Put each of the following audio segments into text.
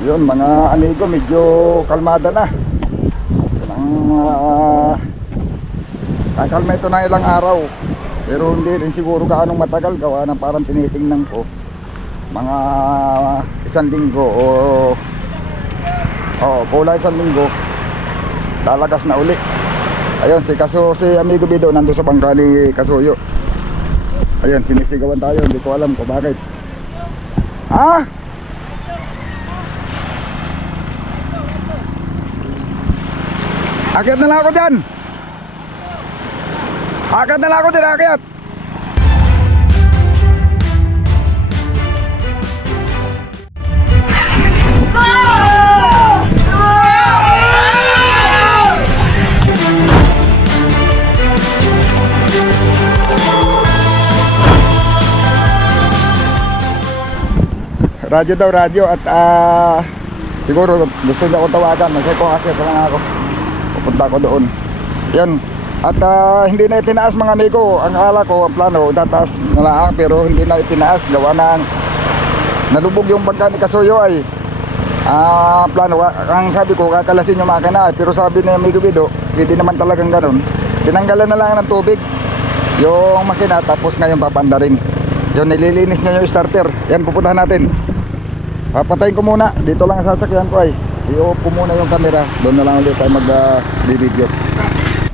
Yun mga amigo, medyo kalmada na. Yan ang kakalma ito na ilang araw. Pero hindi rin siguro gaanong matagal. Gawa ng parang tinitingnan ko mga isang linggo o kulay isang linggo lalagas na uli. Ayun si amigo Bido nandun sa bangka ni Kasuyo. Ayun sinisigawan tayo, hindi ko alam kung bakit. Akyat na lang ako dyan. Akyat na lang ako dyan, akyat. Radyo daw, radyo. At siguro gusto niya akong tawagan. Kasi kung akyat na lang ako, pupunta ko doon. Yan. At hindi na itinaas mga amigo. Ang akala ko, ang plano, tataas na lang. Pero hindi na itinaas. Gawa ng nalubog yung bangka ni Kasuyo ay plano. Ang sabi ko, kakalasin yung makina. Pero sabi ni amigo Bido, hindi naman talagang ganun. Tinanggalan na lang ng tubig yung makina. Tapos ngayon papanda rin. Yun, nililinis niya yung starter. Yan, pupuntahan natin. Papatayin ko muna. Dito lang ang sasakyan ko ay. I-off ko muna yung camera. Doon na lang ulit tayo mag-video.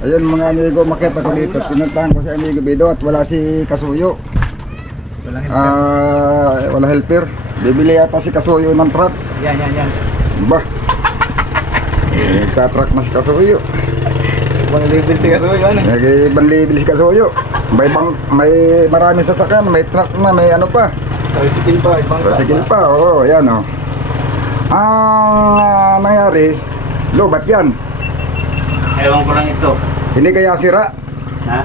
Ayun mga amigo, makita ko dito. Pinuntahan ko si amigo Bido at wala si Kasuyo. Wala helper. Bibili yata si Kasuyo ng truck. Yan. Bah. Nagka-truck na si Kasuyo. Ibang level si Kasuyo, ano? Ibang level si Kasuyo. May maraming sasakyan. May truck na, may ano pa. Tricycle pa, ibang Tricycle pa, oo, yan o. Ang nangyari, lobat yan. Ewan ko lang ito. Hindi kaya sira. Ha?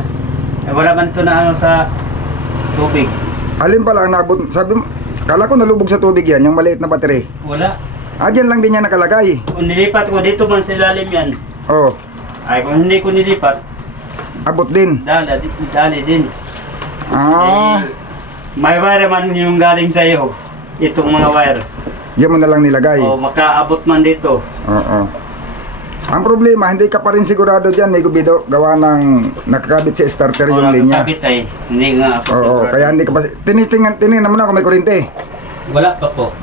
Wala man ito na ano sa tubig. Alin pala ang nabot, sabi mo, kala ko nalubog sa tubig yan, yung maliit na battery. Wala. Dyan lang din yan nakalagay. Kung nilipat ko dito man sa ilalim yan. Oo, Ay kung hindi ko nilipat, abot din. dali din. May wire man yung galing sa iyo. Itong mga wire. Diyan mo na lang nilagay. O makaabot man dito. Oo. Ang problema, hindi ka pa rin sigurado dyan, may gubido. Gawa ng nakakabit sa starter yung linya. Kapit ay. Hindi nga ako Oo, sigurado. kaya hindi ka pa. Tingnan mo na kung may kuryente. Wala pa po.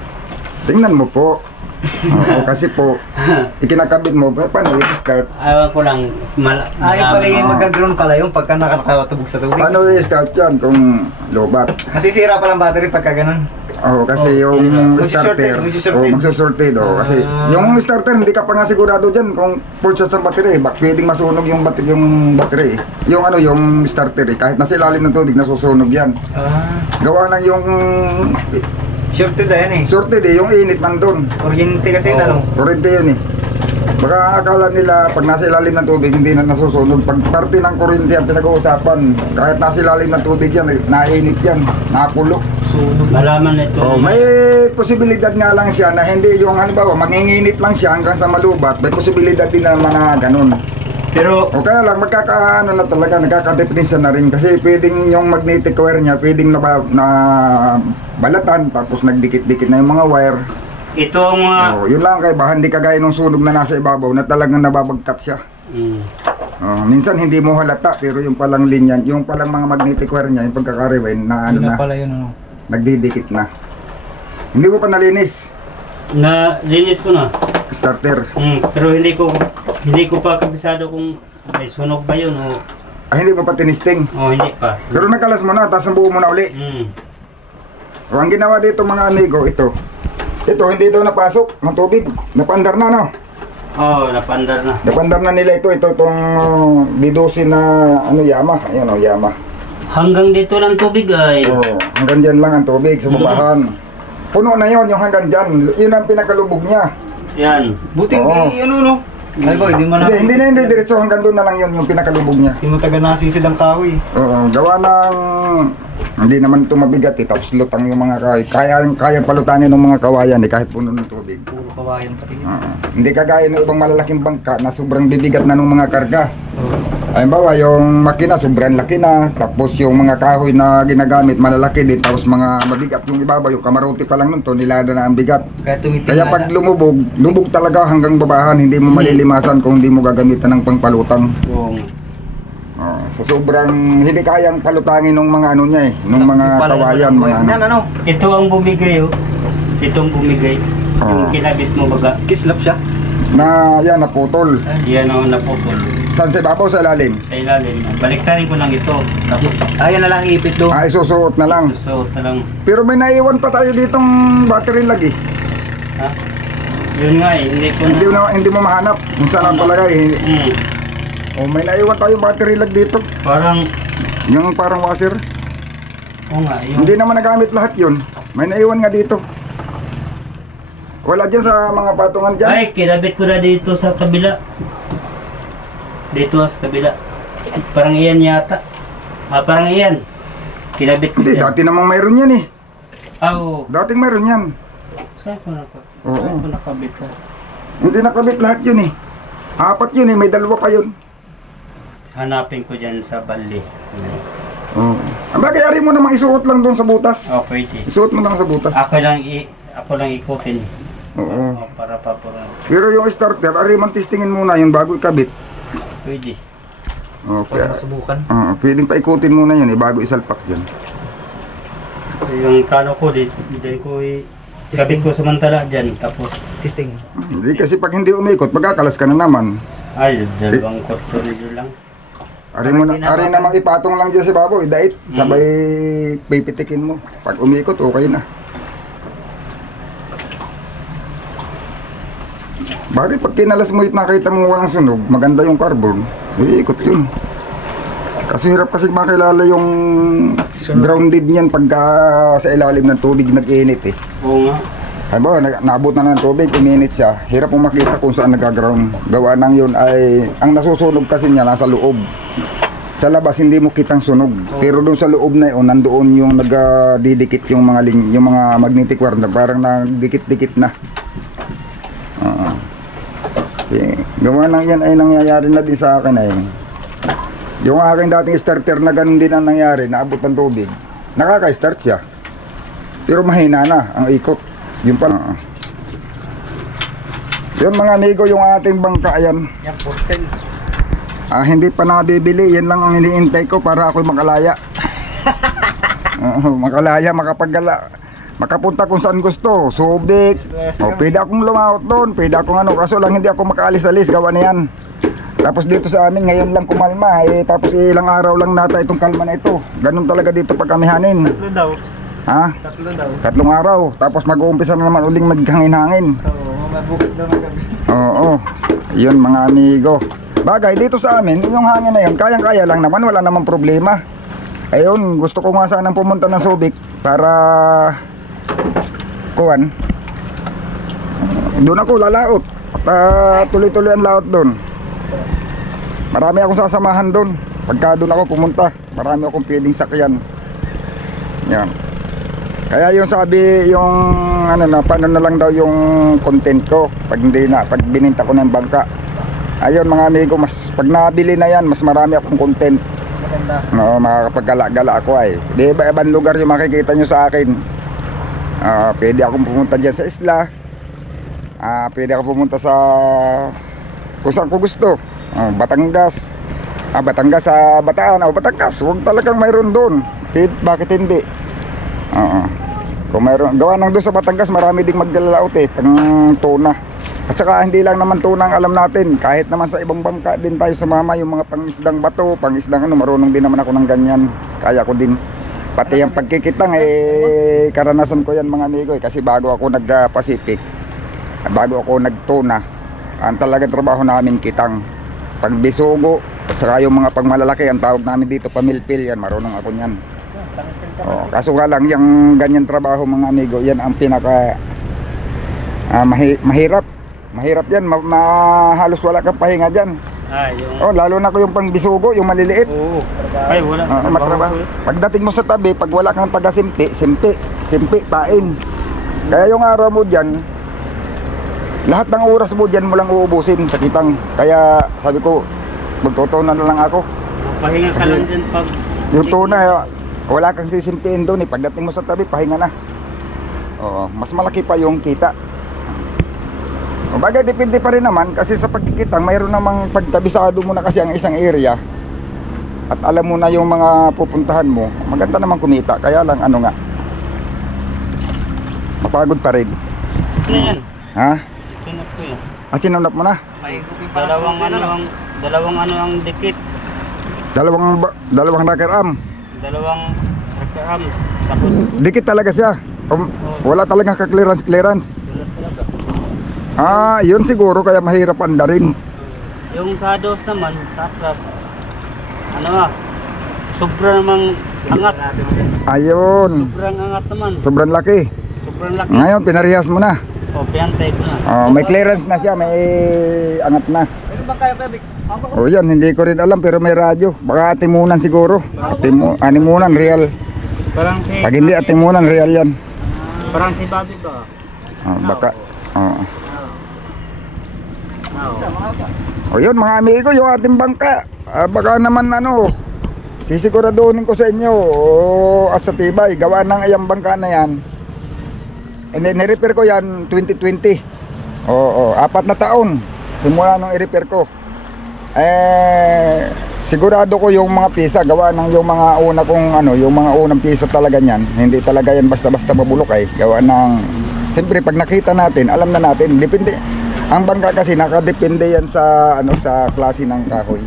Tingnan mo po. Oo, kasi po, ikinakabit mo, paano i-start? Ewan ko lang. Ay pala yung mag-ground pala yung pagka nakakatubog sa tubig. Paano i-start yan kung lobat? Masisira pala ang battery pagka ganun. Oo, kasi yung starter, magsusorted. kasi yung starter, hindi ka pa nga sigurado dyan kung full siya sa battery. Pwedeng masunog yung battery. Yung starter, kahit nasa ilalim ng tubig, nasusunog yan. Gawa na yung Shorted na yan eh. sorted yung init nandun. Kuryente kasi yun, ano? Kurente yun eh. Baka akala nila pag nasa ilalim ng tubig hindi na nasusunog. Pag parte ng kuryente ang pinag-uusapan, kahit nasa ilalim ng tubig yan, nainit yan, nakulok. Sunog. Malaman nito. May posibilidad nga lang siya na hindi yung halimbawa manginginit lang siya hanggang sa malubat. May posibilidad din naman na ganun. Pero O kaya lang magkakaano na talaga, nagkakadepensa na rin kasi pwedeng yung magnetic wire niya pwedeng na balatan tapos nagdikit-dikit na yung mga wire. itong Yun lang kay ba hindi kagaya ng sunog na nasa ibabaw na talagang nababagkat siya. Minsan hindi mo halata pero yung palang linya, yung palang mga magnetic wire niya, yung pagkaka-rewind na ano Yun na, na pala yun, ano? nagdidikit na. Hindi mo pa nalinis na linis ko na. starter. Pero hindi ko pa kabisado kung may sunog ba yun o Hindi mo pa tinisting. hindi pa. Pero nakalas mo na, tapos buo mo na uli. So, ang ginawa dito mga amigo, ito hindi daw napasok ng tubig, napandar na no? Napandar na. Napandar na nila ito itong B12 na Yama, ayan Yama. Hanggang dito lang tubig ay. Hanggang dyan lang ang tubig sa babahan. Puno na yon yung hanggang dyan, yun ang pinakalubog niya. Yan. Buting ano, no? Ay ba, hindi man Hindi diretso, hanggang doon na lang yun yung pinakalubog niya. Hindi mo taga nasisid ang kahoy. Gawa ng Hindi naman ito mabigat eh, tapos lutang yung mga kahoy. Kaya palutangin ng mga kawayan eh, kahit puno ng tubig. Puro kawayan pati. Hindi kagaya ng ibang malalaking bangka na sobrang bibigat na ng mga karga. Halimbawa, yung makina sobrang laki na, tapos yung mga kahoy na ginagamit malalaki din, tapos mga mabigat yung ibabaw, yung kamarote pa lang nun, tonelada na ang bigat. Kaya tumitingala. Kaya pag lubog talaga hanggang babahan, hindi mo malilimasan kung hindi mo gagamitan ng pangpalutang. Oo. So sobrang hindi kayang palutangin ng mga ano niya eh, ng mga kawayan, mga ano. Yan ano? Ito ang bumigay oh. Itong bumigay. Yung Oo. kinabit mo baga. Kislap siya. Na yan, naputol. Yan ang napupol. Saan sa ibabaw, sa ilalim? Sa ilalim. Baliktarin ko lang ito. Tapos Ayan na lang ipit do. Ay, susuot na lang. susuot na lang. Pero may naiwan pa tayo ditong battery lag eh. Ha? Yun nga eh. Hindi mo mahanap kung saan ang palagay. Oh, may naiwan tayo battery lag dito. Parang, Yung parang washer. oo nga. Yung, Hindi naman nagamit lahat yun. May naiwan nga dito. Wala dyan sa mga patungan dyan. ay, kinabit ko na dito sa kabila. Dito sa kabila. Parang iyan yata. Parang iyan. Kinabit ko Hindi, dyan. dati namang mayroon yan eh. Oo. Dating mayroon yan. Saan ko Oo. nakabit ha? Hindi nakabit lahat yun eh. 4 yun eh, may 2 pa yun. Hanapin ko dyan sa bali. Oo. Ang bagay, ari mo namang isuot lang doon sa butas. Oh, pwede. Isuot mo lang sa butas. Ako lang ikutin. Oo. Para papurang. Pero yung starter, ari man testingin muna yung bago ikabit. Pwede. Okay. Para subukan. Oo, pwedeng paikutin muna yun eh, bago isalpak yan. Yung kano ko, dyan ko kabit ko samantala dyan. Tapos, Testing. Hindi kasi pag hindi umikot, magkakalas ka na naman. ay, dalawang kortolyo lang. Ari mo na, ari namang ipatong lang dyan si baboy, dait, sabay pipitikin mo. Pag umikot, okay na. Bari pag kinalas mo nakita mo walang sunog, maganda yung carbon, iikot yun. Kasi hirap kasi makilala yung grounded niyan pagka sa ilalim ng tubig nag-init eh. Oo nga. Ay ba, naabot na ng tubig, uminit siya. Hirap mo makita kung saan nag-ground. Gawa nang yun ay, ang nasusunog kasi niya nasa loob. Sa labas hindi mo kitang sunog. Pero doon sa loob na yun, nandoon yung nagdidikit yung mga yung mga magnetic wire na parang nagdikit-dikit na. Gawa nang yan ay nangyayari na din sa akin ay. Yung aking dating starter na ganun din ang nangyari, naabot ng tubig. Nakaka-start siya. Pero mahina na ang ikot. Yun pala. Yun mga amigo, yung ating bangka yan. Yan, porcel. Hindi pa nabibili. Yan lang ang iniintay ko para ako'y makalaya. Makalaya, makapaggala. Makapunta kung saan gusto. Subic. Pwede akong lumawot doon. Pwede akong ano. Kaso lang hindi ako makaalis-alis. Gawa na yan. Tapos dito sa amin, ngayon lang kumalma. Tapos ilang araw lang nata itong kalma na ito. Ganun talaga dito pag kamihanin. Tatlo daw. Ha? Tatlo daw. 3 araw. Tapos mag-uumpisa na naman uling maghangin-hangin. Oo, mabukas daw ng gabi. Oo. Yun mga amigo. Bagay dito sa amin, yung hangin na yun, kayang-kaya lang naman, wala namang problema. Ayun, gusto ko nga sanang pumunta ng Subic para kuwan. Doon ako lalaot. At tuloy-tuloy ang laot doon. Marami akong sasamahan doon. Pagka doon ako pumunta, marami akong pwedeng sakyan. Yan. Kaya yung sabi, yung ano na, paano na lang daw yung content ko pag hindi na, pag bininta ko ng bangka. Ayun mga amigo, mas pag nabili na yan, mas marami akong content. Maganda. Oo, makakapag-gala-gala ako ay. Di iba-ibang lugar yung makikita nyo sa akin. Pwede akong pumunta dyan sa isla. Pwede ako pumunta sa kung saan ko gusto. Batangas. Batangas sa Bataan. Batangas, huwag talagang mayroon doon. Bakit hindi? Kung mayroon, gawa nang doon sa Batangas, marami ding magdalaot eh, pang tuna. At saka hindi lang naman tuna ang alam natin, kahit naman sa ibang bangka din tayo sumama, yung mga pangisdang bato, pangisdang ano, marunong din naman ako ng ganyan. Kaya ko din. Pati yung pagkikitang eh, karanasan ko yan mga amigo eh, kasi bago ako nag-Pacific, bago ako nagtuna, ang talagang trabaho namin kitang. Pagbisugo, at saka yung mga pagmalalaki, ang tawag namin dito pamilpil, yan, marunong ako niyan. Kaso nga lang, yung ganyan trabaho mga amigo, yan ang pinaka mahirap. Mahirap yan, halos wala kang pahinga dyan. Yung... Oh, lalo na ko yung pangbisugo, yung maliliit. Oo. Ay, wala. Matrabaho. Pagdating mo sa tabi, pag wala kang taga-simpi, simpi, pain. Kaya yung araw mo dyan, lahat ng oras mo dyan mo lang uubusin sa kitang. Kaya sabi ko, magtutunan na lang ako. Pahinga ka Kasi lang dyan pag... Yung tuna, wala kang sisimpiin doon eh. Pagdating mo sa tabi, pahinga na. Oo, mas malaki pa yung kita. O bagay, depende pa rin naman kasi sa pagkikitang mayroon namang pagkabisado mo na kasi ang isang area at alam mo na yung mga pupuntahan mo, maganda naman kumita. Kaya lang ano nga, mapagod pa rin. Ano yan? Ha? Sunod ko yan. Sinunap mo na? Dalawang ano ang dikit. Dalawang rocker arm. Dalawang rocker arms. Tapos Dikit talaga siya. Wala talagang ka-clearance. wala talaga. Yun siguro kaya mahirap andarin. Yung sa dos naman, sa atras, ano sobra namang angat. Ayun. Sobrang angat naman. Sobrang laki. Sobrang laki. Ngayon, pinarehas mo na. O, piyantay ko na. May clearance na siya, may angat na. Meron bang kayo, Bebek? Yan, hindi ko rin alam pero may radyo. Baka atimunan siguro. Animunan, real. Parang si... Pag hindi atimunan, real yan. Parang si Bobby ba? Baka. Oo. Yun mga amigo, yung ating bangka. Baka naman sisiguraduhin ko sa inyo sa tibay, gawa ng ayang bangka na yan. Ni-repair ko yan 2020. 4 na taon simula nung i-repair ko. Sigurado ko yung mga pisa gawa ng yung mga una kong yung mga unang pisa talaga niyan. Hindi talaga yan basta-basta mabulok gawa ng siyempre pag nakita natin, alam na natin, depende. Ang bangka kasi nakadepende yan sa sa klase ng kahoy.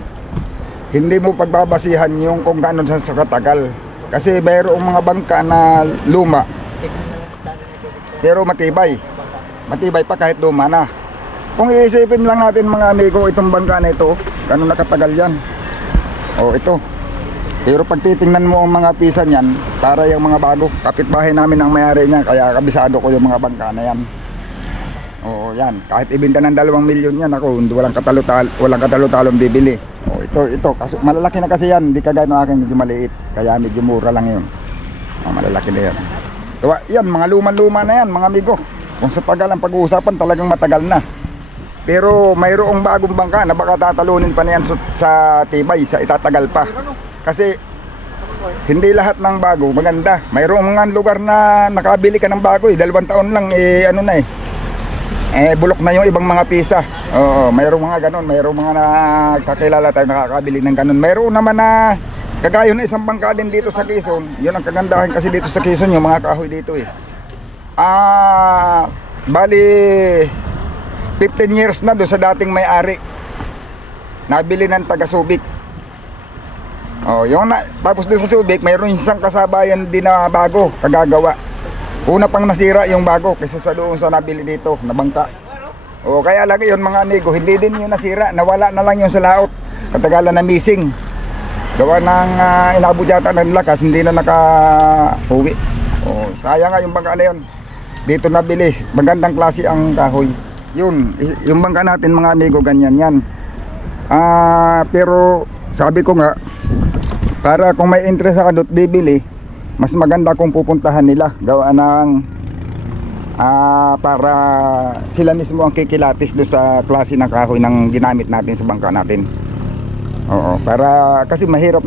Hindi mo pagbabasihan yung kung gaano sa katagal. Kasi mayroong mga bangka na luma pero matibay. Matibay pa kahit luma na. Kung iisipin lang natin mga amigo, itong bangka na ito, gaano nakatagal yan. Ito. Pero pag titingnan mo ang mga pisa niyan, para yung mga bago. Kapitbahay namin ang mayari niya, kaya kabisado ko yung mga bangka na yan. Yan. Kahit ibenta ng 2 milyon yan, walang katalo-talong bibili. Ito. Malalaki na kasi yan, hindi kagaya ng akin medyo maliit. Kaya medyo mura lang yun. Malalaki na yan. Yan, mga luma na yan, mga amigo. Kung sa tagal ang pag-uusapan, talagang matagal na. Pero mayroong bagong bangka na baka tatalunin pa niyan sa tibay, sa itatagal pa. Kasi hindi lahat ng bago maganda. Mayroong mga lugar na nakabili ka ng bago 2 taon lang bulok na yung ibang mga pisa. Mayroong mga ganun, mayroong mga nakakilala tayo nakakabili ng ganun. Mayroon naman na kagaya ng isang bangka din dito sa Quezon. Yun ang kagandahan kasi dito sa Quezon, yung mga kahoy dito bali 15 years na doon sa dating may-ari. Nabili ng taga Subic. Tapos doon sa Subic, mayroon isang kasabayan din na bago, kagagawa. Una pang nasira yung bago kaysa sa doon sa nabili dito na bangka. Kaya lagi yun mga amigo, hindi din yung nasira, nawala na lang yung sa laot. Katagalan na missing. Gawa ng inabot yata ng lakas, hindi na naka-uwi. Sayang nga yung bangka na yun. Dito nabili, magandang klase ang kahoy. Yun, yung bangka natin mga amigo, ganyan yan. Pero sabi ko nga, para kung may interest ka doon bibili, mas maganda kung pupuntahan nila. Gawa ng para sila mismo ang kikilatis doon sa klase ng kahoy ng ginamit natin sa bangka natin. Para kasi mahirap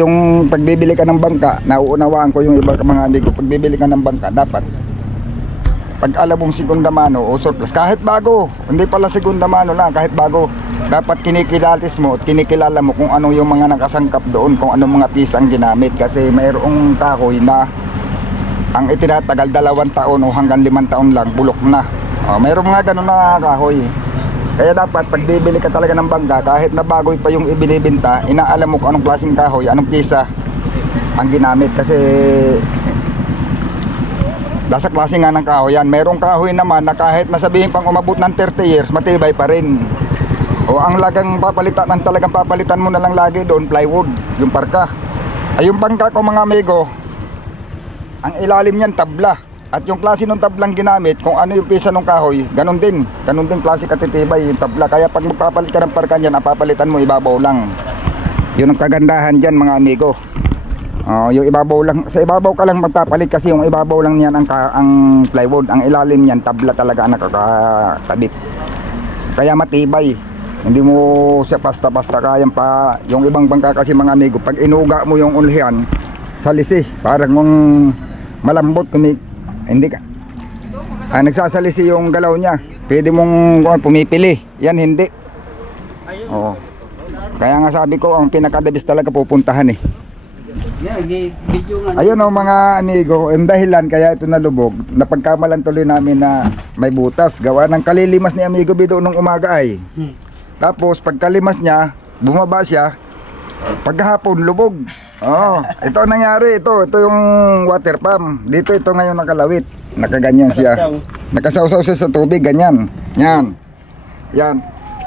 yung pagbibili ka ng bangka. Nauunawaan ko yung iba mga amigo, pagbibili ka ng bangka dapat pag alam mong segunda mano o surplus, kahit bago, hindi pala segunda mano lang, kahit bago, dapat kinikilatis mo at kinikilala mo kung ano yung mga nakasangkap doon, kung anong mga pisa ang ginamit. Kasi mayroong kahoy na ang itinatagal 2 taon o hanggang 5 taon lang, bulok na. Mayroong mga ganun na kahoy. Kaya dapat pag bibili ka talaga ng bangka, kahit na bagoy pa yung ibinibenta, inaalam mo kung anong klaseng kahoy, anong pisa ang ginamit. Kasi nasa klase nga ng kahoy yan. Mayroong kahoy naman na kahit nasabihin pang umabot ng 30 years, matibay pa rin. Ang talagang papalitan mo na lang lagi doon, plywood, yung parka. Yung bangka ko mga amigo, ang ilalim niyan tabla. At yung klase ng tablang ginamit, kung ano yung pisa ng kahoy, ganun din klase katitibay yung tabla. Kaya pag magpapalit ka ng parkan dyan, papalitan mo ibabaw lang. Yun ang kagandahan dyan mga amigo. Yung ibabaw lang, sa ibabaw ka lang magpapalit kasi yung ibabaw lang niyan ang plywood, ang ilalim niyan tabla talaga ang nakakabit. Kaya matibay. Hindi mo siya basta-basta kayang pa. Yung ibang bangka kasi mga amigo, pag inuga mo yung ulhian, salisi, parang mong malambot hindi ka. Nagsasalisi yung galaw niya. Pwede mong pumipili. Yan hindi. Oo. Kaya nga sabi ko, ang pinakadabis talaga pupuntahan eh. Yeah, video nga. Ayun o mga amigo, yung dahilan kaya ito nalubog, napagkamalan tuloy namin na may butas. Gawa ng kalilimas ni Amigo Bido nung umaga ay. Tapos pagkalimas niya, bumaba siya. Paghapon lubog. Ito ang nangyari. Ito yung water pump. Dito ito ngayon nakalawit. Nakaganyan siya. Nakasawsaw siya sa tubig, ganyan. Yan.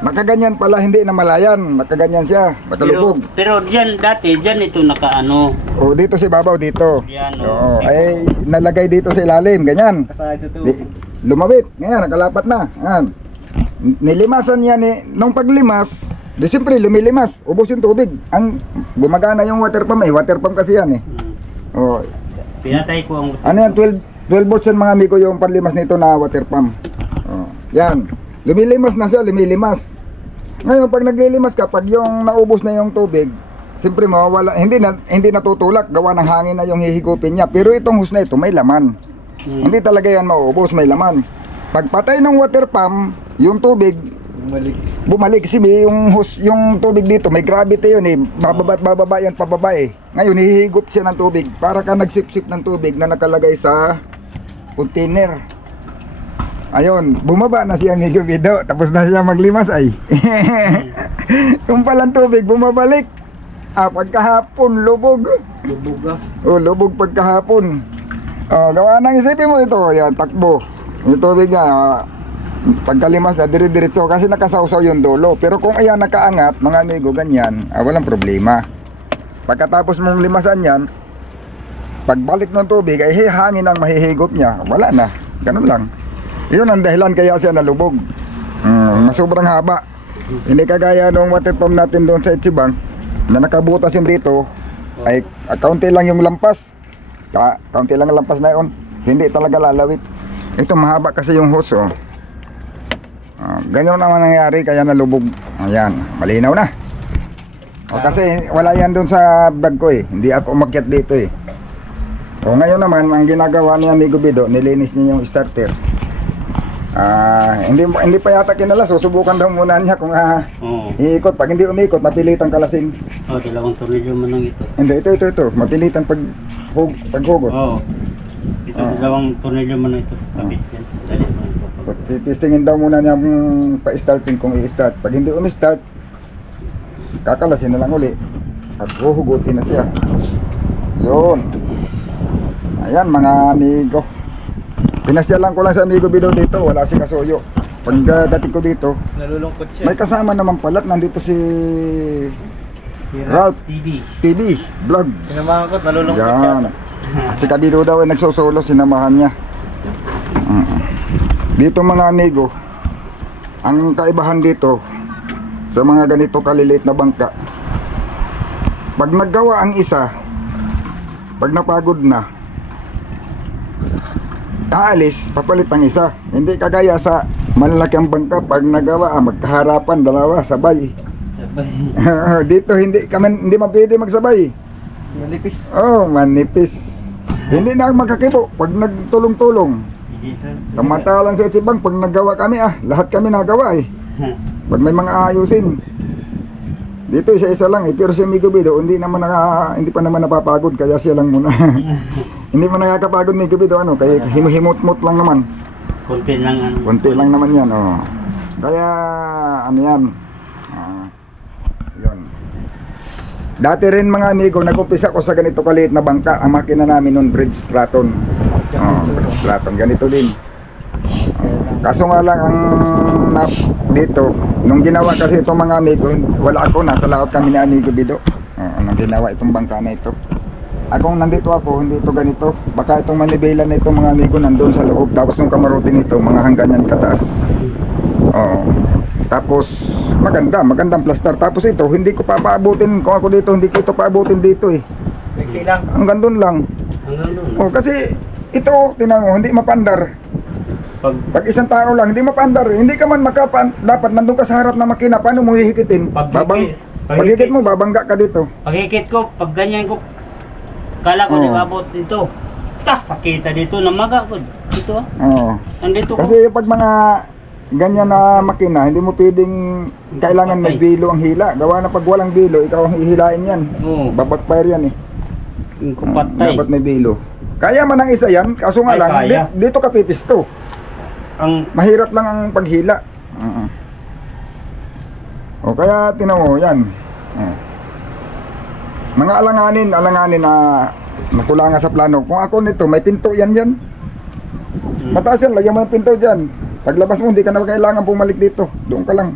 Nakaganyan pala, hindi na malayan. Nakaganyan siya, nakalubog. Pero diyan dati, diyan ito nakaano. Dito si babaw dito. Yan, Ay nalagay dito sa ilalim, ganyan. Kasahid sa tubig. Lumawit, ngayon nakalapat na. Yan. Nilimasan niya nung paglimas, di siyempre lumilimas, ubos yung tubig. Ang gumagana yung water pump water pump kasi yan eh. Pinatay ko ang Ano yan, 12 volts yan mga amigo yung panlimas nito na water pump. Yan. Lumilimas na siya, lumilimas. Ngayon pag naglilimas ka, pag yung naubos na yung tubig, siyempre mawawala, hindi natutulak, gawa ng hangin na yung hihigupin niya. Pero itong hose na ito may laman. Hindi talaga yan maubos, may laman. Pagpatay ng water pump, yung tubig bumalik kasi yung tubig dito may gravity yun eh, bababa yan pababa eh. Ngayon hihigop siya ng tubig para ka nagsipsip ng tubig na nakalagay sa container. Ayun, bumaba na siya Amigo Bido, tapos na siya maglimas ay. Yung palang tubig bumabalik. Pagkahapon lubog. Lubog pagkahapon. Gawa ng isipin mo ito, yan takbo. Yung tubig niya, pagkalimas na dire-diretso kasi nakasawsaw yung dulo. Pero kung ayan nakaangat, mga amigo, ganyan, walang problema. Pagkatapos mong limasan yan, pagbalik ng tubig ay hangin ang mahihigop niya, wala na, ganun lang. Yun ang dahilan kaya siya nalubog. Sobrang haba. Hindi kagaya nung water pump natin doon sa Ichibang na nakabutas yung dito, ay kaunti lang yung lampas. Kaunti lang ang lampas na yun, hindi talaga lalawit. Ito mahaba kasi yung hose ganyan naman nangyari kaya nalubog. Ayan, malinaw na. Kasi wala yan doon sa bag ko eh. Hindi ako umakyat dito eh. Ngayon naman ang ginagawa ni Amigo Bido, nilinis niya yung starter. Hindi pa yata kinala, susubukan daw muna niya kung iikot. Pag hindi umikot, mapilitan kalasin. Dalawang tornilyo man lang ito. Hindi, ito. Mapilitan paghugot. Ito dalawang tornilyo man lang ito. Kapit yan. Titingin daw muna niya pa-starting kung i-start. Pag hindi umi-start, kakalasin na lang uli. At huhugutin na siya. Yun. Ayan mga amigo. Pinasyalan ko lang sa Amigo Bido dito, wala si Kasuyo. Pag dating ko dito, Nalulungkot siya. may kasama naman pala, nandito si Ralph TV Vlog. Sinamahan ko, nalulungkot siya. Yan. At si Kabido daw ay nagsusolo, sinamahan niya. Dito mga amigo, ang kaibahan dito sa mga ganito kaliliit na bangka, pag naggawa ang isa, pag napagod na, aalis, papalit ang isa. Hindi kagaya sa malalaking bangka, pag nagawa, magkaharapan, dalawa, sabay. Dito hindi man pwede magsabay. Manipis. Manipis. Hindi na magkakibo pag nagtulong-tulong. Samantalang sa Ichibang, pag nagawa kami lahat kami nagawa eh. Pag may mga ayusin. Dito isa-isa lang eh, pero si Amigo Bido hindi pa naman napapagod kaya siya lang muna. Hindi man nakakapagod Amigo Bido kaya himot-mot lang naman. Konti lang naman yan Kaya yan. Yun. Dati rin mga amigo, nag-umpisa ko sa ganito kaliit na bangka. Ang makina namin noon, Bridge Stratton. Bridge Stratton, ganito din. Kaso nga lang dito, nung ginawa kasi itong mga amigo, wala ako, nasa laot kami ni Amigo Bido. Nung ginawa itong bangka na ito. akong nandito ako, hindi ito ganito. Baka itong manibela na ito mga amigo nandun sa loob. Tapos yung kamarote nito, mga hanggan yan kataas. Oo. Tapos magandang plaster. Tapos ito, hindi ko papaabutin. Kung ako dito, hindi ko ito paabutin dito eh. Fixie lang. Hanggang doon lang. Hanggang doon. Oh, kasi ito, tinan mo, hindi mapandar. Pag isang tao lang, hindi mapandar. Hindi ka man dapat nandun ka sa harap ng makina. Paano mo hihikitin? Paghikit mo, babangga ka dito. Paghikit ko, pag ganyan ko, kala ko Oo. di babot dito. Sakita dito, namaga ko. Dito ah. Oo. Nandito ko. Kasi pag mga ganyan na makina, hindi mo pwedeng kailangan may bilo ang hila. Gawa na pag walang bilo, ikaw ang hihilain yan. Oo. Babackfire yan eh. Yung kupatay. Dapat may bilo. Kaya man ang isa yan, kaso nga Ay, lang, kaya. dito ka pipisto. Ang Mahirap lang ang paghila. O kaya tinan mo, yan. Mga alanganin na nakulangan sa plano. Kung ako nito, may pinto yan yan. Mataas yan, lagyan mo ng pinto dyan. Paglabas mo, hindi ka na kailangan bumalik dito. Doon ka lang.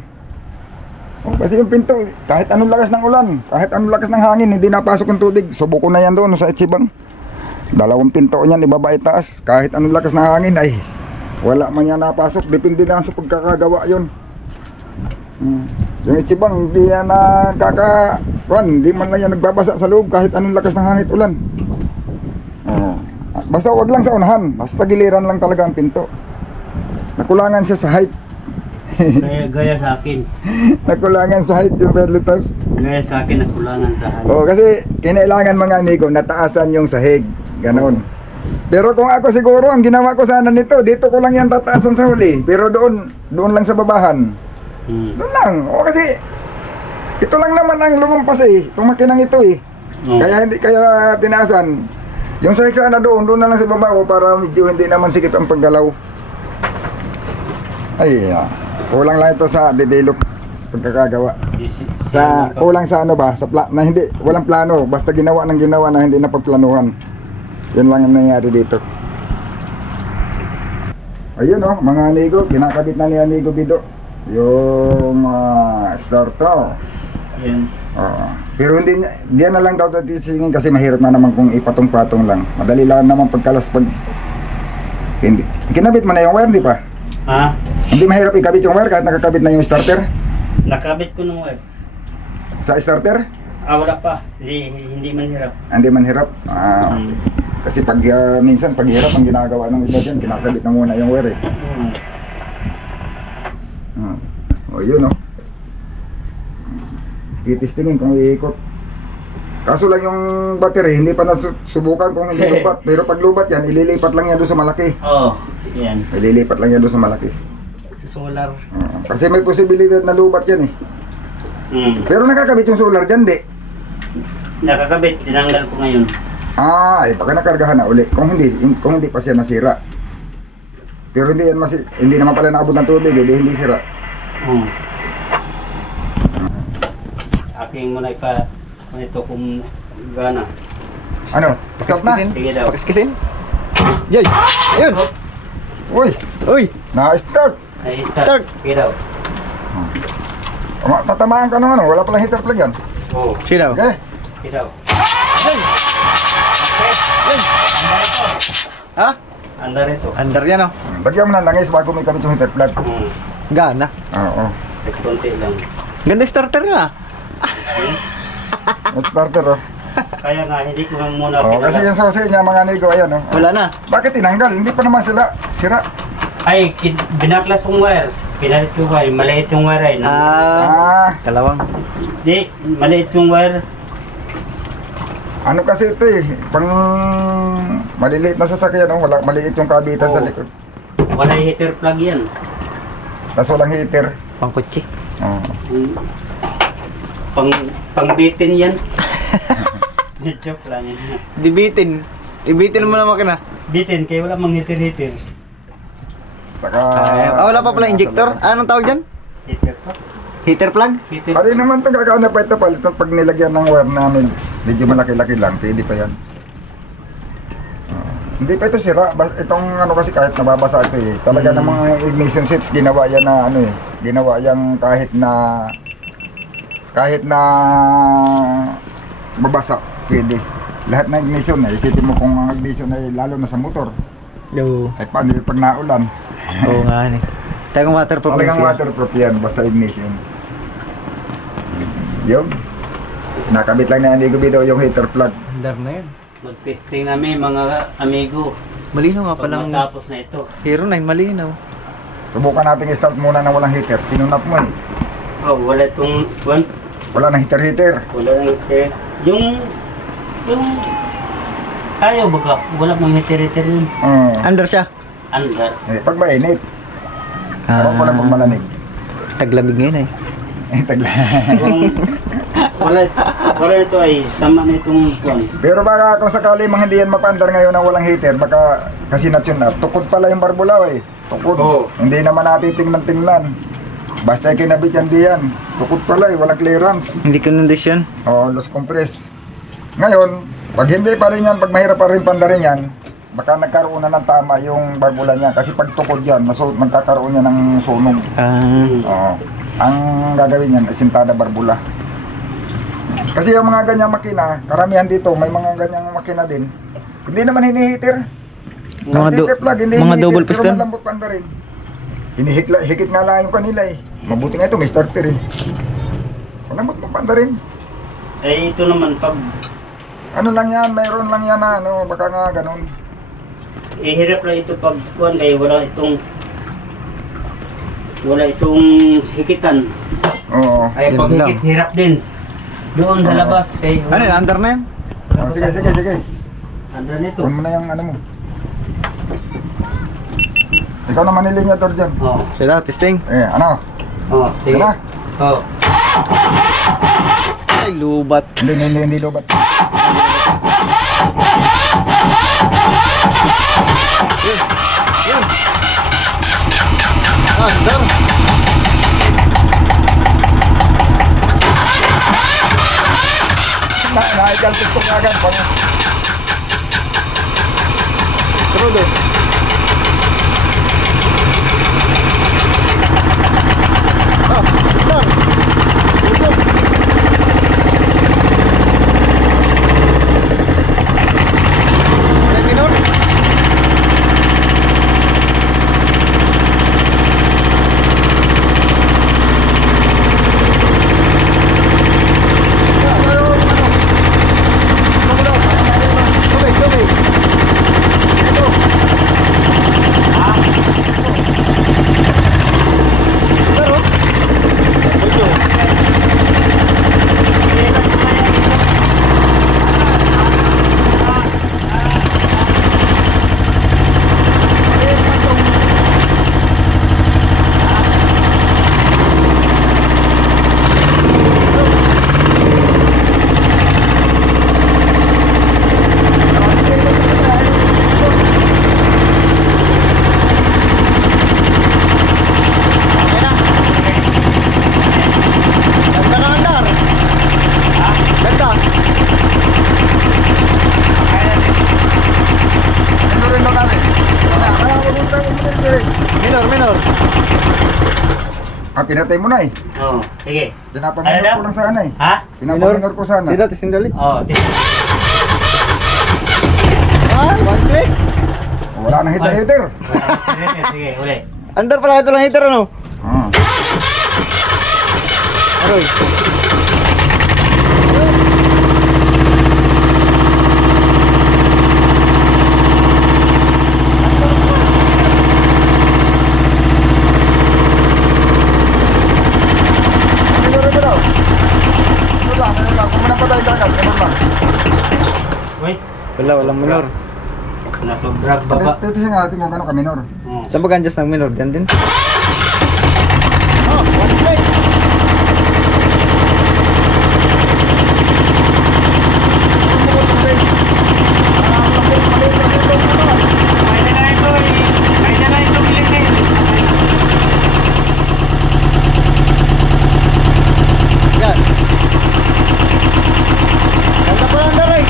O, kasi yung pinto, kahit anong lakas ng ulan, kahit anong lakas ng hangin, hindi napasok yung tubig. Subuko na yan doon sa Itsibang. 2 pinto niyan, ibaba itaas. Kahit anong lakas ng hangin, ay wala man yan napasok. Depende lang sa pagkakagawa yun. Yung Itsibang, hindi yan hindi man lang yan nagbabasa sa loob kahit anong lakas ng hangin ulan. Basta wag lang sa unahan, basta giliran lang talaga ang pinto. Nakulangan siya sa height. gaya sa akin. Nakulangan sa height yung Berlitos. Gaya sa akin, nakulangan sa akin. Oo, kasi kinailangan mga amigo, nataasan yung sahig. Ganon. Pero kung ako siguro, ang ginawa ko sana nito, dito ko lang yan tataasan sa huli. Pero doon lang sa babahan. Doon lang. O kasi, ito lang naman ang lumampas eh. Itong makinang ito eh. Kaya tinaasan. Yung sahig sana doon na lang sa baba o para medyo hindi naman sikip ang paggalaw. Ay, kulang lang ito sa develop sa pagkakagawa. Kulang sa ano ba, na hindi, walang plano, basta ginawa na hindi napagplanuhan. Yun lang ang nangyari dito. Ayun oh, mga amigo, kinakabit na ni Amigo Bido yung starter. Ayan. Pero diyan na lang daw titingin kasi mahirap na naman kung ipatong-patong lang. Madali lang naman pagkalas pag hindi. Kinabit mo na yung wire, di ba? Ha? Hindi mahirap ikabit yung wire kahit nakakabit na yung starter? Nakabit ko nung wire. Sa starter? Wala pa. Hindi man hirap. Hindi man hirap? Okay. Kasi pag minsan pag hirap ang ginagawa ng iba dyan, kinakabit na muna yung wire eh. O yun oh. Titistingin kung iikot. Kaso lang yung battery, hindi pa nasubukan kung hindi lubat. Pero pag lubat yan, ililipat lang yan doon sa malaki. Oo. Yan. Ililipat lang yan doon sa malaki. Sa solar. Kasi may posibilidad na lubat yan eh. Pero nakakabit yung solar dyan, di? Nakakabit. Tinanggal ko ngayon. Ay baka nakargahan na uli. Kung hindi pa siya nasira. Pero hindi naman pala naabot ng tubig, hindi sira. Aking muna ito kung gana. Ano? Stop na? Sige daw. Pakiskisin. Yay! Ayun! Uy! Uy! Na-start! Ay, Start. Sige daw. Tatamaan ka nung ano, wala palang heater plug yan. Oo. Sino? Okay? Sige daw. Ha? Andar ito. Andar yan oh. Lagyan mo ng langis bago may kabit yung heater plug. Gana. Oo. Konti lang. Ganda starter nga. Starter oh. Kaya nga, hindi ko lang muna Kasi yung susi niya mga amigo, ayan oh. Wala na. Bakit tinanggal? Hindi pa naman sira. Ay, binaklas yung wire. Pinalit yung wire. Maliit yung wire ay. Kalawang. Di, maliit yung wire. Ano kasi ito eh, pang maliliit na sasakyan, no? Wala, maliit yung kabitan sa likod. Wala yung heater plug yan. Tapos walang heater. Pangkutsi. Pangbitin yan. Joke lang yan. Dibitin. Ibitin mo na makina. Bitin, kaya wala mang heater. Saka... wala pa pala injector. Anong tawag dyan? Heater plug? Heater plug? Heater Pwede naman ito gagawin na pa ito palitan pag nilagyan ng wire namin. Medyo malaki-laki lang, pwede pa yan. Hindi pa ito sira. Itong ano kasi kahit nababasa ito eh. Talaga namang ignition switch ginawa yan na ano eh. Ginawa yan kahit na mabasa, pwede. lahat na ignition eh. Isipin mo kung ang ignition ay lalo na sa motor. Oo. Ay paano yung pag naulan? Oo nga ni. Talagang waterproof Talagang siya. waterproof yan, basta ignition. Yung nakabit lang na Amigo Bido yung heater plug. Andar na yan. Mag-testing namin mga amigo. Malinaw nga Pag palang matapos na ito. Hero 9, malinaw. Subukan natin i-start muna na walang heater. Tinunap mo eh. Oh, wala itong one. Wala na heater-heater. Wala nang heater. Yung tayo baga, wala pang heater yun. Andar siya. Andar. Pag mainit. Ako pala pag malamig. Taglamig ngayon eh. Tagla. Kung wala ito ay sama na itong one. Pero baka kung sakali mga hindi yan mapandar ngayon na walang heater, baka kasi na-tune up. Tukod pala yung barbulaw eh. Tukod. Oo. Hindi naman natin tingnan. Basta kinabit yan diyan. Tukod pala eh, walang clearance. Hindi condition. O, loss compress. Ngayon, pag hindi pa rin yan, pag mahirap pa rin pandarin yan, baka nagkaroon na ng tama yung barbula niya. Kasi pag tukod yan, magkakaroon yan ng sunog. Oo. Ang gagawin yan, sintada barbula. Kasi yung mga ganyang makina, karamihan dito, may mga ganyang makina din. Hindi naman hinihiter. Mga double piston? Pero malambot pandarin. Hikit nga lang yung kanila eh. Mabuti nga ito, may starter eh. Malambot mo pandarin. Eh ito naman pag Ano lang yan, mayroon lang yan na ano, baka nga ganun. ihirap lang ito pag kuwan kaya wala itong hikitan. Oo. Ay Yun pag lang. hikit hirap din. Doon sa Oo. labas kay Ano yun, andar na yan? Oh, sige. Andar nito. Kunin mo na yung ano mo. Ikaw naman nilinyador dyan. Oh. Sila, testing. Ano? Oh, sige. Tara. Oh. Ay, lubat. Hindi lobat. Andar. Naikalpit ko agad. Trudo. Andar. Usok. Minor. Tubig. Andar, oh. Ocho. Ganda na andar. Ganda. Ito rin daw natin. Minor. Pinatay mo na eh. Oh, sige. Pinapaminor Ano daw? ko lang sana eh. Ha? Pinapaminor ko sana. Sila, testing dalit. Oh, Ah, one click. Wala na heater. sige, uli. Andar pala ito lang heater, ano? Ah. Aroy. Minor mo daw. Minor lang. Kung manapatay ka agad, minor lang. Wait, Walang minor. nasobrang baba. Titisin natin kung gano'n ka minor. Oh. Saan ba ganjas ng minor? Diyan din. Oh, one click. May na ito bilhin. Yan. Ganda pala andar, eh.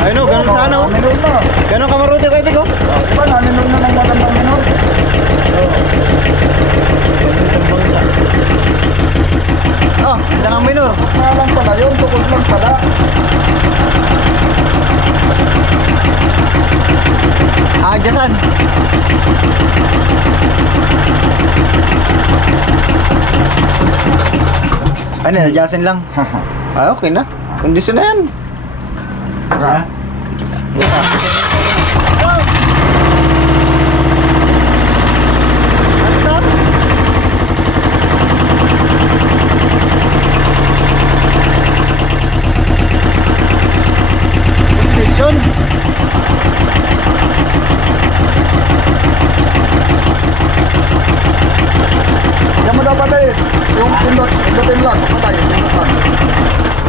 Ayun, oh, ganun sana, oh. Minor na. Ganun kamaruti ko, ibig, oh. Diba na, minor na ng magandang minor. Ganda ng minor. Tukod nga lang pala yun, tukod lang pala. Adyasan. Ano, adyasan lang. Ah, okay na. Kondisyon na yan. Ha? Kondisyon. Yan mo dapat eh. Yung pindutin lang. Patay, pindot lang.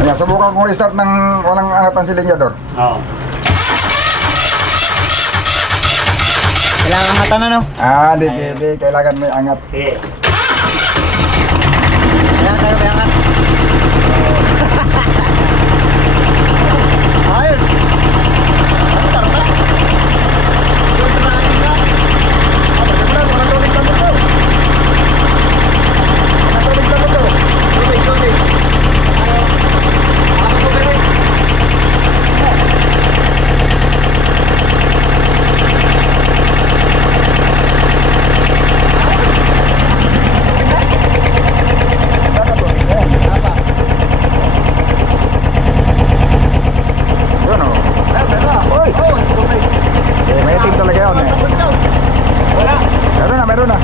Ayan, subukan kong i-start ng walang angatan silinyador. Oo. Kailangan hatan na, no? Ah, di pwede. Kailangan may angat. Sige. Kaya tayo bayangan. Ayos. Ano, tarta? Turtranin ka. Walang tulig na mo to. Walang tulig na mo to. Tubig, tubig. Ayaw. Ako ko rin. Yun o. Uy! May itim talaga yun eh. Wala. Meron na, meron na.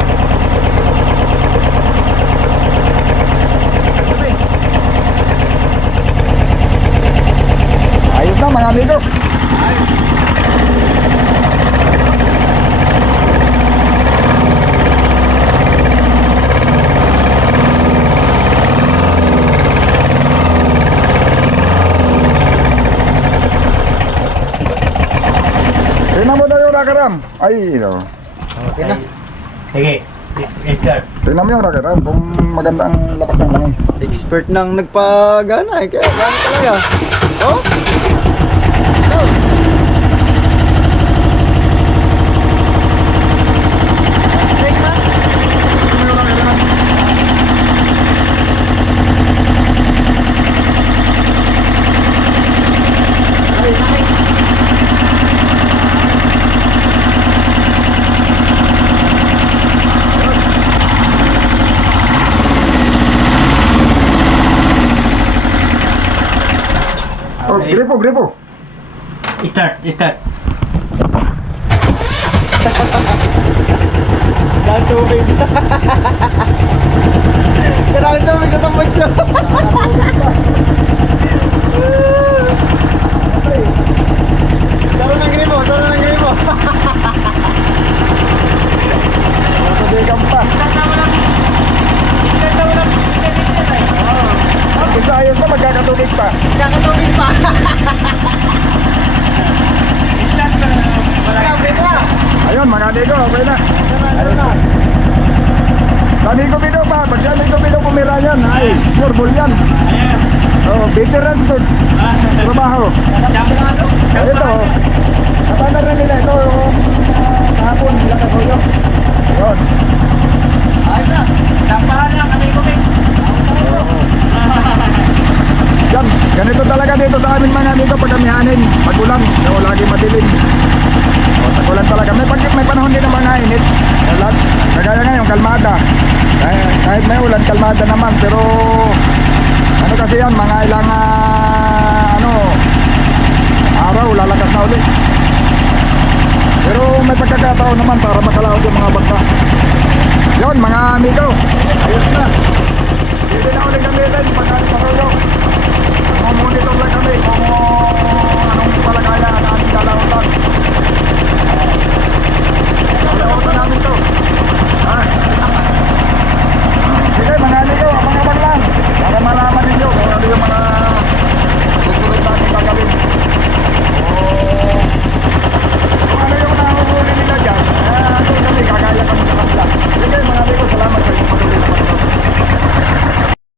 Ayos na mga amigo. Tingnan mo daw yung rakaram. Ay, no. Okay na. Sige. Start. Tingnan mo yung rakaram kung maganda ang lapas ng langis. Expert nang nagpagana eh. Kaya gano'n talaga. Oh? Oh. Take na. Oh, gripo, gripo. Start. Dahil tubig. Dahil tubig sa tambot siya. Dalo ng gripo, dalo ng gripo. Tubigan pa. Isa ayos na magkakatubig pa. Kakatubig pa. Grabe na. Ayun mga amigo, okay na. Ano na? Sabi ko bido pa, pag sabi ko bido pumira yan, ay, furbol yan. Oh, veterans good. Trabaho. Ito, napandar na nila ito, kahapon, nila kasuyo. Yun. Ayos na. Tapahan lang kami kumik. Yan, ganito talaga dito sa amin mga amigo pag kami hanin, pag ulan, so lagi madilim. O, pag ulan talaga, may panahon din ng mga init. Ulan, kagaya ngayon, kalmada. Kahit may ulan, kalmada naman, pero ano kasi yan, mga ilang araw, lalakas na ulit. Pero may pagkakataon naman para makalaot yung mga bangka. Yun mga amigo, ayos na. Hindi na ulit gamitin pagka pasuyo. Mamunit